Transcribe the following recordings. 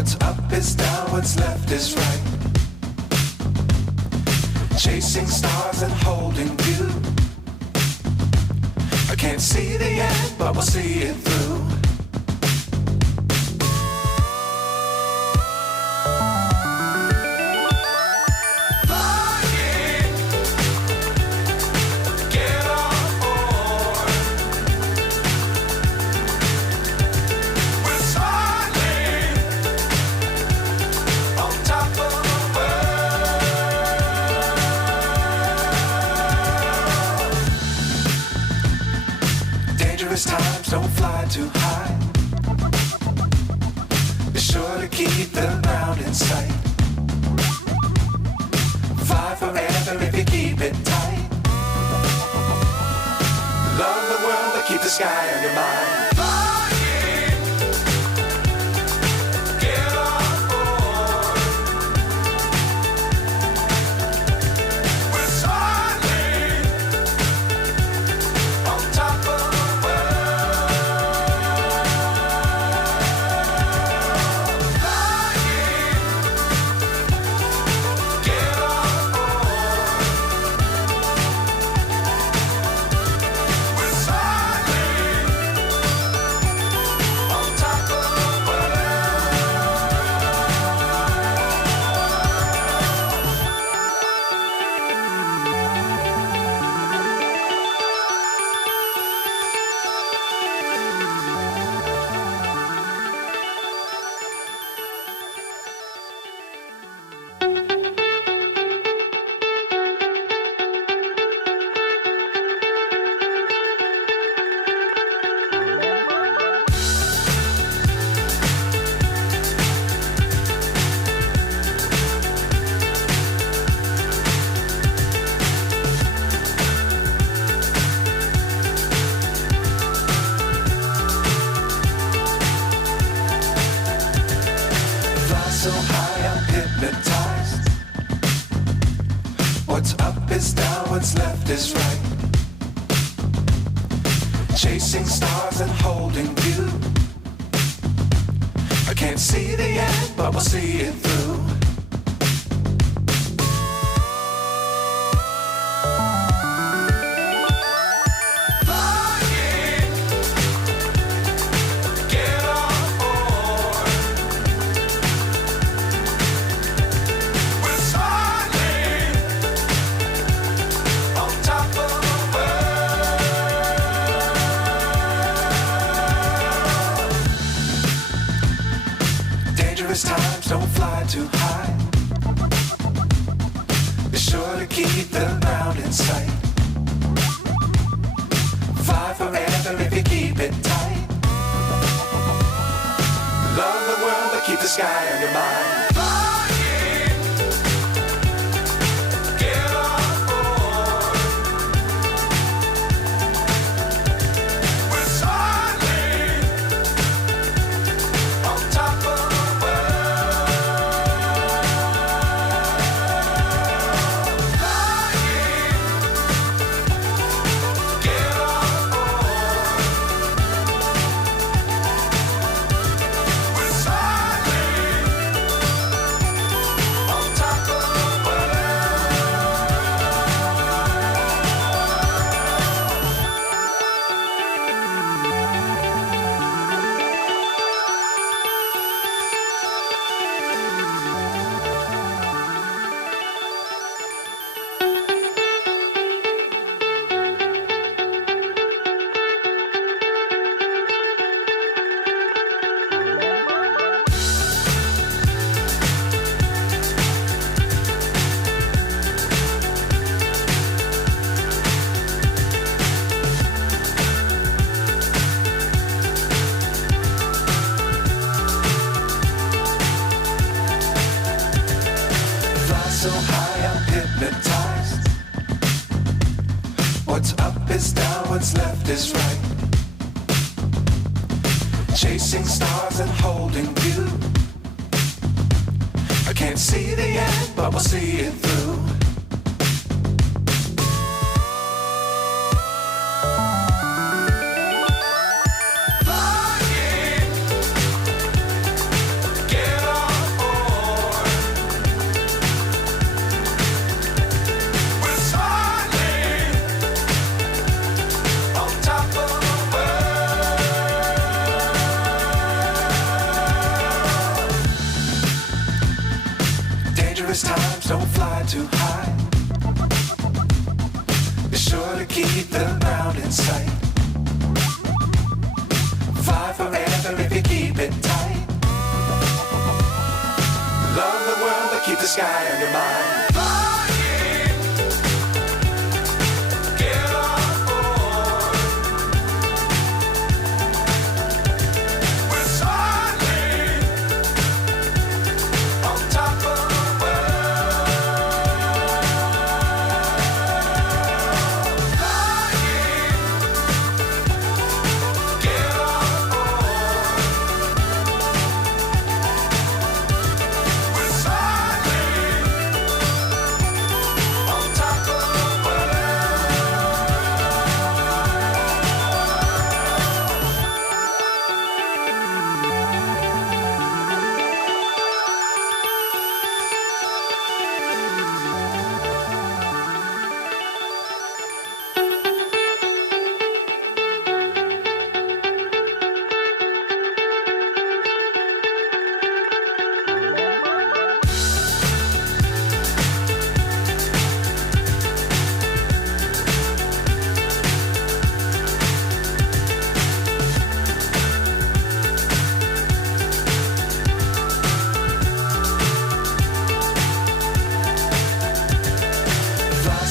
What's up is down, what's left is right. Chasing stars and holding you. I can't see the end, but we'll see it through. Times don't fly too high. Be sure to keep the ground in sight. Fly forever if you keep it tight. Love the world but keep the sky on your mind. So high I'm hypnotized. What's up is down, what's left is right. Chasing stars and holding you. I can't see the end, but we'll see it through. Times don't fly too high. Be sure to keep the ground in sight. Fly forever if you keep it tight. Love the world but keep the sky on your mind. So high I'm hypnotized. What's up is down, what's left is right. Chasing stars and holding you. I can't see the end, but we'll see it through. Flying, get up. Dangerous times, don't fly too high. Be sure to keep the ground in sight. Fly forever if you keep it tight. Love the world, but keep the sky on your mind.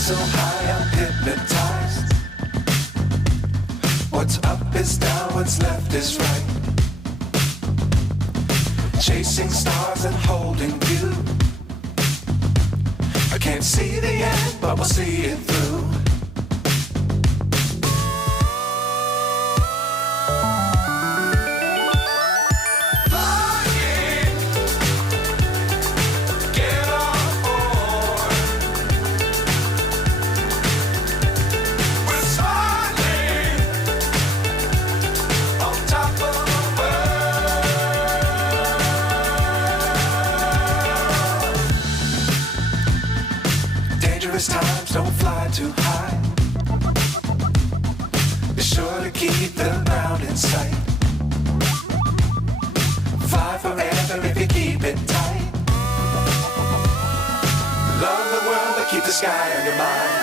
So high, I'm hypnotized. What's up is down, what's left is right. Chasing stars and holding you. I can't see the end, but we'll see it through. Dangerous times, don't fly too high. Be sure to keep the ground in sight. Fly forever if you keep it tight. Love the world, but keep the sky on your mind.